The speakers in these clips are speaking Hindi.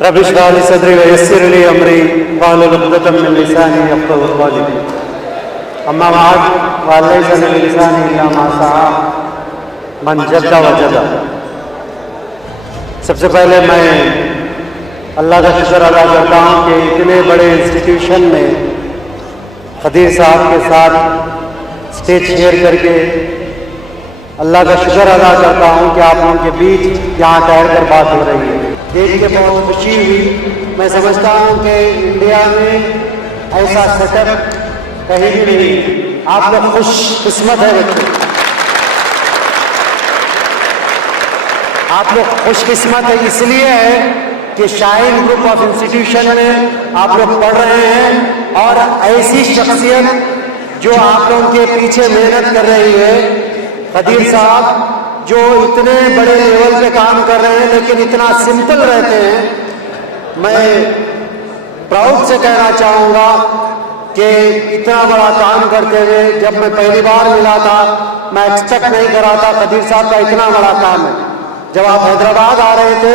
रब इश्रह ली सदरी व यस्सिर ली अमरी वाहलुल उक़दतम मिन लिसानी यफ़क़हू क़ौली। अम्मा बाद वलैसा लिल इंसानि इल्ला मा सआ मन जद्दा वजदा। सबसे पहले मैं अल्लाह का शुक्र अदा करता हूँ कि इतने बड़े इंस्टीट्यूशन में खदीर साहब के साथ स्टेज शेयर करके अल्लाह का शुक्र अदा करता हूँ कि आप लोगों के बीच यहाँ ठहर कर बात हो रही है। देख के बहुत खुशी हुई। मैं समझता हूँ कि इंडिया में ऐसा सेटअप कहीं भी नहीं। आप लोग खुशकिस्मत है बच्चे, आप लोग खुशकिस्मत है इसलिए है कि शाहीन ग्रुप ऑफ इंस्टीट्यूशन में आप लोग पढ़ रहे हैं और ऐसी शख्सियत जो आप लोगों के पीछे मेहनत कर रही है, खदीर साहब जो इतने बड़े लेवल पे काम कर रहे हैं लेकिन इतना सिंपल रहते हैं। मैं प्राउड से कहना चाहूँगा कि इतना बड़ा काम करते हुए जब मैं पहली बार मिला था मैं एक्सपेक्ट नहीं करा था खदीर साहब का इतना बड़ा काम है। जब आप हैदराबाद आ रहे थे,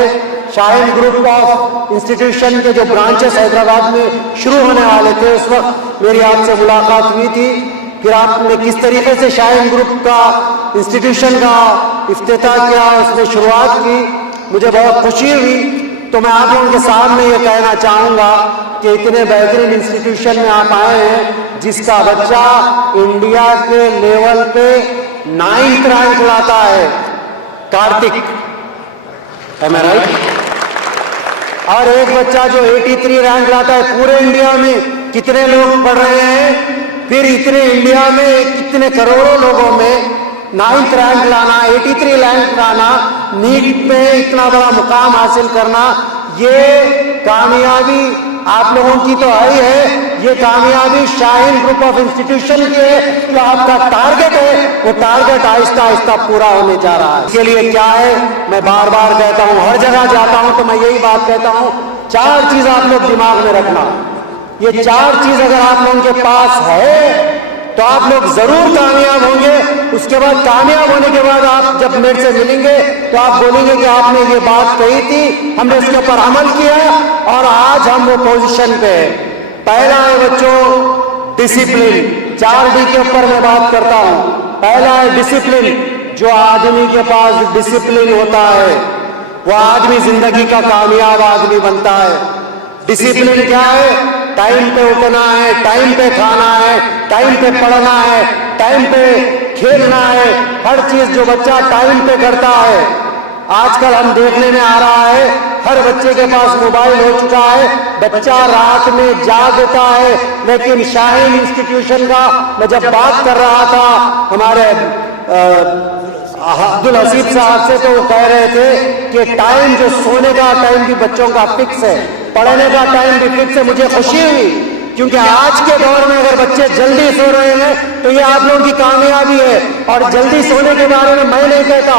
शाहीन ग्रुप ऑफ इंस्टीट्यूशन के जो ब्रांचेस हैदराबाद में शुरू होने वाले थे, उस वक्त मेरी आपसे मुलाकात हुई थी। फिर आपने किस तरीके से शाहीन ग्रुप का इंस्टीट्यूशन का इफ्तिताह किया, उसमें शुरुआत की, मुझे बहुत खुशी हुई। तो मैं आप लोगों के सामने ये कहना चाहूँगा कि इतने बेहतरीन इंस्टीट्यूशन में आप आए हैं जिसका बच्चा इंडिया के लेवल पे 9th रैंक लाता है, कार्तिक, am I right? और एक बच्चा जो 83 रैंक लाता है। पूरे इंडिया में कितने लोग पढ़ रहे हैं, फिर इतने इंडिया में कितने करोड़ों लोगों में 9th रैंक लाना, 83 रैंक लाना, नीट में इतना बड़ा मुकाम हासिल करना, ये कामयाबी आप लोगों की तो आई है, ये कामयाबी शाहीन ग्रुप ऑफ इंस्टीट्यूशन की है। जो आपका टारगेट है वो टारगेट आहिस्ता आहिस्ता पूरा होने जा रहा है। इसके लिए क्या है, मैं बार बार कहता हूँ, हर जगह जाता हूँ तो मैं यही बात कहता हूँ, 4 चीज आप लोग दिमाग में रखना। ये 4 चीज अगर आप लोगों के पास है तो आप लोग जरूर कामयाब होंगे। उसके बाद कामयाब होने के बाद आप जब मेरे से मिलेंगे तो आप बोलेंगे कि आपने ये बात कही थी, हमने उसके ऊपर अमल किया और आज हम वो पोजीशन पे है। पहला है बच्चों डिसिप्लिन, 4D के ऊपर मैं बात करता हूँ। पहला है डिसिप्लिन। जो आदमी के पास डिसिप्लिन होता है वो आदमी जिंदगी का कामयाब आदमी बनता है। डिसिप्लिन क्या है? टाइम पे उठना है, टाइम पे खाना है, टाइम पे पढ़ना है, टाइम पे खेलना है। हर चीज जो बच्चा टाइम पे करता है, आजकल हम देखने में आ रहा है हर बच्चे के पास मोबाइल हो चुका है, बच्चा रात में जागता है। लेकिन शाहीन इंस्टीट्यूशन का मैं जब बात कर रहा था हमारे अब्दुल हसीब साहब से, तो वो कह रहे थे कि टाइम जो सोने का टाइम भी बच्चों का फिक्स है, पढ़ने का टाइम भी फिक्स है। मुझे खुशी हुई क्योंकि आज के दौर में अगर बच्चे जल्दी सो रहे हैं तो ये आप लोगों की कामयाबी है। और जल्दी सोने के बारे में मैं नहीं कहता,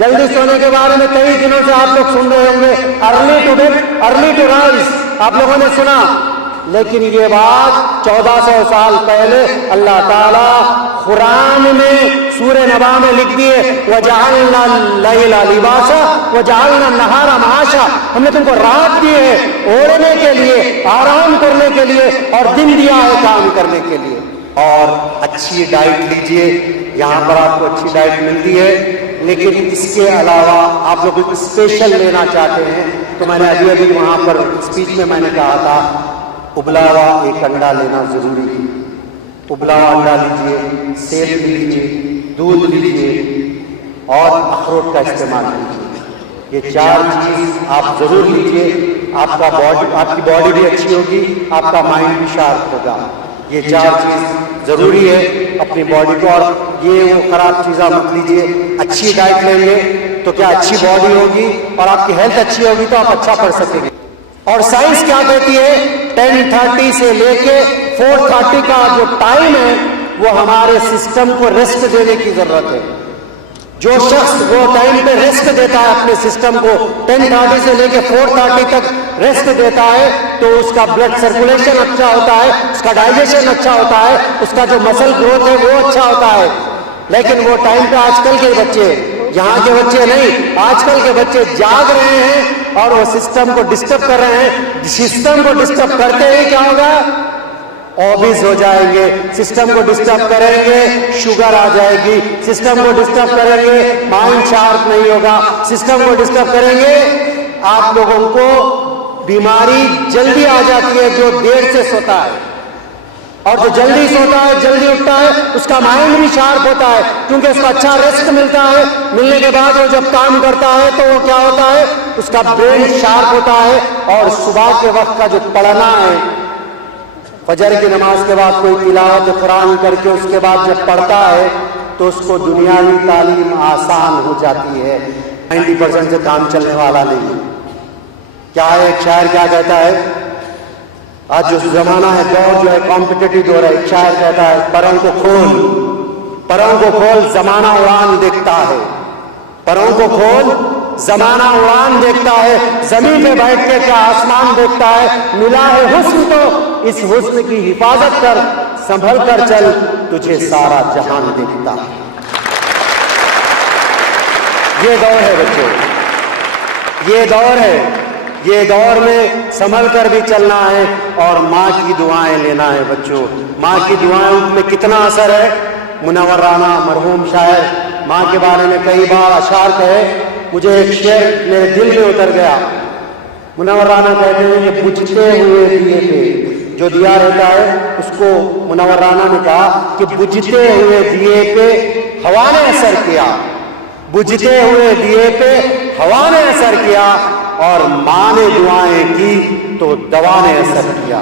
जल्दी सोने के बारे में कई दिनों से आप लोग सुन रहे होंगे, early to bed early to rise, आप लोगों ने सुना। लेकिन ये बात 1400 साल पहले अल्लाह ताला कुरान में सूरह नबा में लिख दिए, वजअलना लैला लिबासा वजअलना नहारा माशा, हमने तुमको रात दी है ओढ़ने के लिए, आराम करने के लिए, और दिन दिया है काम करने के लिए। और अच्छी डाइट लीजिए, यहाँ पर आपको अच्छी डाइट मिलती है। लेकिन इसके अलावा आप लोग कुछ स्पेशल लेना चाहते हैं तो मैंने अभी अभी वहाँ पर स्पीच में मैंने कहा था, उबला हुआ एक अंडा लेना जरूरी है। उबला हुआ अंडा लीजिए, सेब लीजिए, दूध लीजिए और अखरोट का इस्तेमाल कीजिए। ये 4 चीज आप जरूर लीजिए, आपकी बॉडी भी अच्छी होगी, आपका माइंड भी शार्प होगा। ये 4 चीज जरूरी है अपनी बॉडी को। और ये वो खराब चीज़ा मत लीजिए। अच्छी डाइट लेंगे तो क्या अच्छी बॉडी होगी और आपकी हेल्थ अच्छी होगी तो आप अच्छा पढ़ सकेंगे। और साइंस क्या कहती है, 10:30 से लेके 4:30 का जो टाइम है वो हमारे सिस्टम को रेस्ट देने की जरूरत है। जो शख्स वो टाइम पे रेस्ट देता है अपने सिस्टम को, 10:30 से लेके 4:30 तक रेस्ट देता है, तो उसका ब्लड सर्कुलेशन अच्छा होता है, उसका डाइजेशन अच्छा होता है, उसका जो मसल ग्रोथ है वो अच्छा होता है। लेकिन वो टाइम पे आजकल के बच्चे, यहाँ के बच्चे नहीं, आजकल के बच्चे जाग रहे हैं और वो सिस्टम को डिस्टर्ब कर रहे हैं। सिस्टम को डिस्टर्ब करते ही क्या होगा? ओबीज हो जाएंगे। सिस्टम को डिस्टर्ब करेंगे, शुगर आ जाएगी। सिस्टम को डिस्टर्ब करेंगे, माइंड शार्प नहीं होगा। सिस्टम को डिस्टर्ब करेंगे, आप लोगों को बीमारी जल्दी आ जाती है। जो देर से सोता है और जो जल्दी सोता है, जल्दी उठता है, उसका माइंड भी शार्प होता है, क्योंकि उसको अच्छा रेस्ट मिलता है। मिलने के बाद वो जब काम करता है तो वो क्या होता है? उसका ब्रेन शार्प होता है। और सुबह के वक्त का जो पढ़ना है, फजर की नमाज के बाद कोई तिलावत कुरान करके उसके बाद जब पढ़ता है तो उसको दुनियावी तालीम आसान हो जाती है। 90% से काम चलने वाला नहीं। क्या है, एक शायर क्या कहता है? आज जो जमाना है, दौर जो है कॉम्पिटिटिव दौर है। शायर कहता है, परों को खोल जमाना उड़ान देखता है। परों को खोल जमाना उड़ान देखता है। जमीन पे बैठ के क्या आसमान देखता है। मिला है हुस्न तो इस हुस्न की हिफाजत कर, संभल कर चल, तुझे सारा जहान देखता है। ये दौर है बच्चों, ये दौर है। ये दौर में संभल कर भी चलना है और माँ की दुआएं लेना है बच्चों। माँ की दुआओं में कितना असर है। मुनव्वर राना मरहूम शायर माँ के बारे में कई बार अशार कहे। मुझे एक शेर मेरे दिल में उतर गया। मुनव्वर राना कहते हैं कि बुझते हुए दिए पे जो दिया रहता है, उसको मुनव्वर राना ने कहा कि बुझते हुए दिए पे हवा ने असर किया। बुझते हुए दिए पे हवा ने असर किया और माँ ने दुआएं की तो दवा ने असर किया।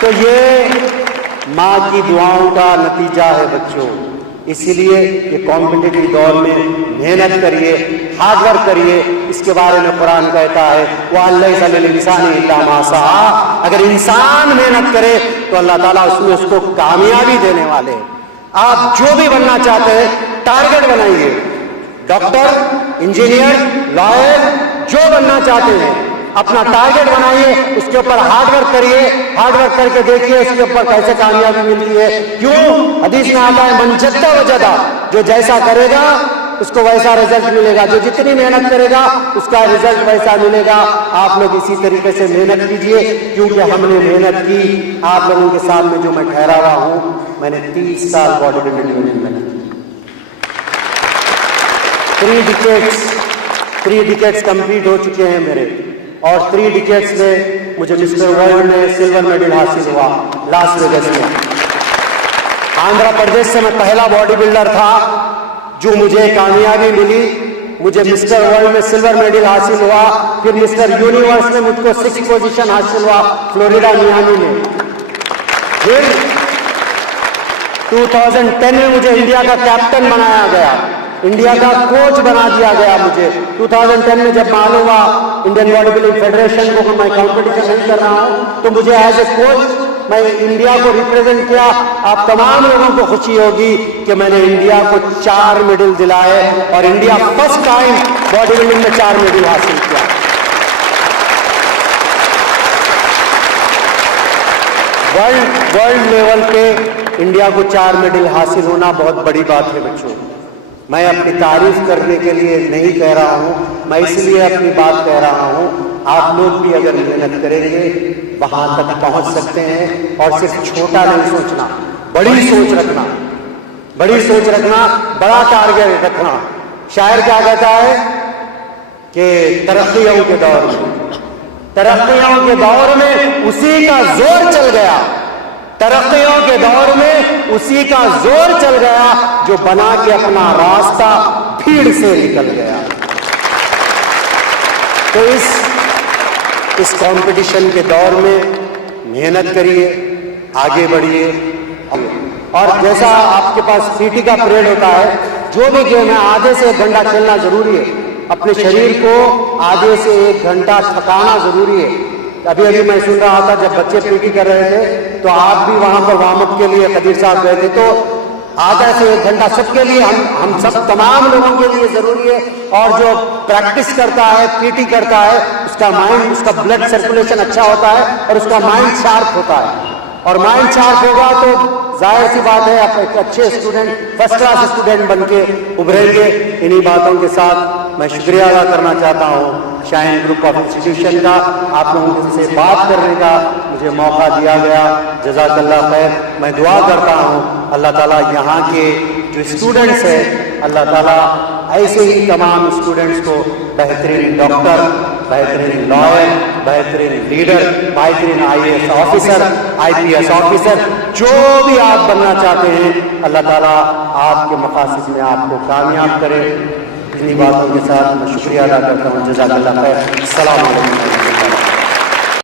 तो ये माँ की दुआओं का नतीजा है बच्चों। इसीलिए ये कॉम्पिटिटिव दौर में मेहनत करिए, हार्डवर्क करिए। इसके बारे में कुरान कहता है, अगर इंसान मेहनत करे तो अल्लाह ताला उसमें उसको कामयाबी देने वाले। आप जो भी बनना चाहते हैं, टारगेट बनाइए। डॉक्टर, इंजीनियर, लॉयर, जो बनना चाहते हैं, अपना टारगेट बनाइए, उसके ऊपर हार्डवर्क करिए। हार्डवर्क करके देखिए उसके ऊपर कैसे कामयाबी मिलती है। क्यों? हदीस में आता है, मन जद्दा वजदा, जो जैसा करेगा उसको वैसा रिजल्ट मिलेगा। जो जितनी मेहनत करेगा उसका रिजल्ट वैसा मिलेगा। आप लोग इसी तरीके से मेहनत कीजिए, क्योंकि हमने मेहनत की। आप लोगों के सामने जो मैं ठहरा हुआ हूं, मैंने 30 साल बॉडी बिल्डिंग में मेहनत की। 3 डिकेट्स कंप्लीट हो चुके हैं मेरे, और 3 डिकेट्स में मुझे मिस्टर वर्ल्ड में सिल्वर मेडल हासिल हुआ लास वेगस में। आंध्र प्रदेश से मैं पहला बॉडी बिल्डर था जो मुझे कामयाबी मिली। मुझे मिस्टर वर्ल्ड में सिल्वर मेडल हासिल हुआ। फिर मिस्टर यूनिवर्स में मुझको 6th पोजीशन हासिल हुआ फ्लोरिडा मियामी में। फिर 2010 में मुझे इंडिया का कैप्टन बनाया गया, इंडिया का कोच बना दिया गया मुझे। 2010 में जब मालूम हुआ इंडियन बॉडी बिल्डिंग फेडरेशन को मैं कंपटीशन नहीं कर रहा हूं, तो मुझे एज ए कोच मैं इंडिया को रिप्रेजेंट किया। आप तमाम लोगों को खुशी होगी कि मैंने इंडिया को 4 मेडल दिलाए और India first time body building में 4 मेडल हासिल किया। वर्ल्ड लेवल पे इंडिया को 4 मेडल हासिल होना बहुत बड़ी बात है बच्चों। मैं अपनी तारीफ करने के लिए नहीं कह रहा हूं, मैं इसलिए अपनी बात कह रहा हूं। आप लोग भी अगर मेहनत करेंगे वहां तक पहुंच सकते हैं। और सिर्फ छोटा नहीं सोचना, बड़ी सोच रखना, बड़ी सोच रखना, बड़ा टारगेट रखना। शायर क्या कहता है कि तरक्कियों के दौर में उसी का जोर चल गया। तरक्कियों के दौर में उसी का जोर चल गया जो बना के अपना रास्ता भीड़ से निकल गया। तो इस कंपटीशन के दौर में मेहनत करिए, आगे बढ़िए। और जैसा आपके पास पीटी का पीरियड होता है, जो भी गेम है आधे से 1 घंटा खेलना जरूरी है। अपने शरीर को आधे से 1 घंटा थकाना जरूरी है। अभी मैं सुन रहा था जब बच्चे पीटी कर रहे थे तो आप भी वहां पर वार्म अप के लिए कदीर साहब गए थे, तो आधा से 1 घंटा सबके लिए, हम सब तमाम लोगों के लिए जरूरी है। और जो प्रैक्टिस करता है, पीटी करता है, उसका माइंड, उसका ब्लड सर्कुलेशन अच्छा होता है और उसका माइंड शार्प होता है। और माइंड शार्प होगा तो जाहिर सी बात है आप एक अच्छे स्टूडेंट, फर्स्ट क्लास स्टूडेंट बन के उभरेंगे। इन्हीं बातों के साथ मैं शुक्रिया अदा करना चाहता हूँ शाइन ग्रुप ऑफ इंस्टीट्यूशन का, आप लोगों से बात करने का मुझे मौका दिया गया। जज़ाकल्लाह खैर। मैं दुआ करता हूँ अल्लाह ताला यहाँ के जो स्टूडेंट्स हैं, अल्लाह ताला ऐसे ही तमाम स्टूडेंट्स को बेहतरीन डॉक्टर, बेहतरीन लॉयर, बेहतरीन लीडर, बेहतरीन IAS ऑफिसर, IPS ऑफिसर, जो भी आप बनना चाहते हैं, अल्लाह ताला आपके मकासद में आपको कामयाब करे। इन्हीं बातों के साथ मैं शुक्रिया अदा करता हूँ। जज़ाकल्लाह खैर। अस्सलाम वालेकुम।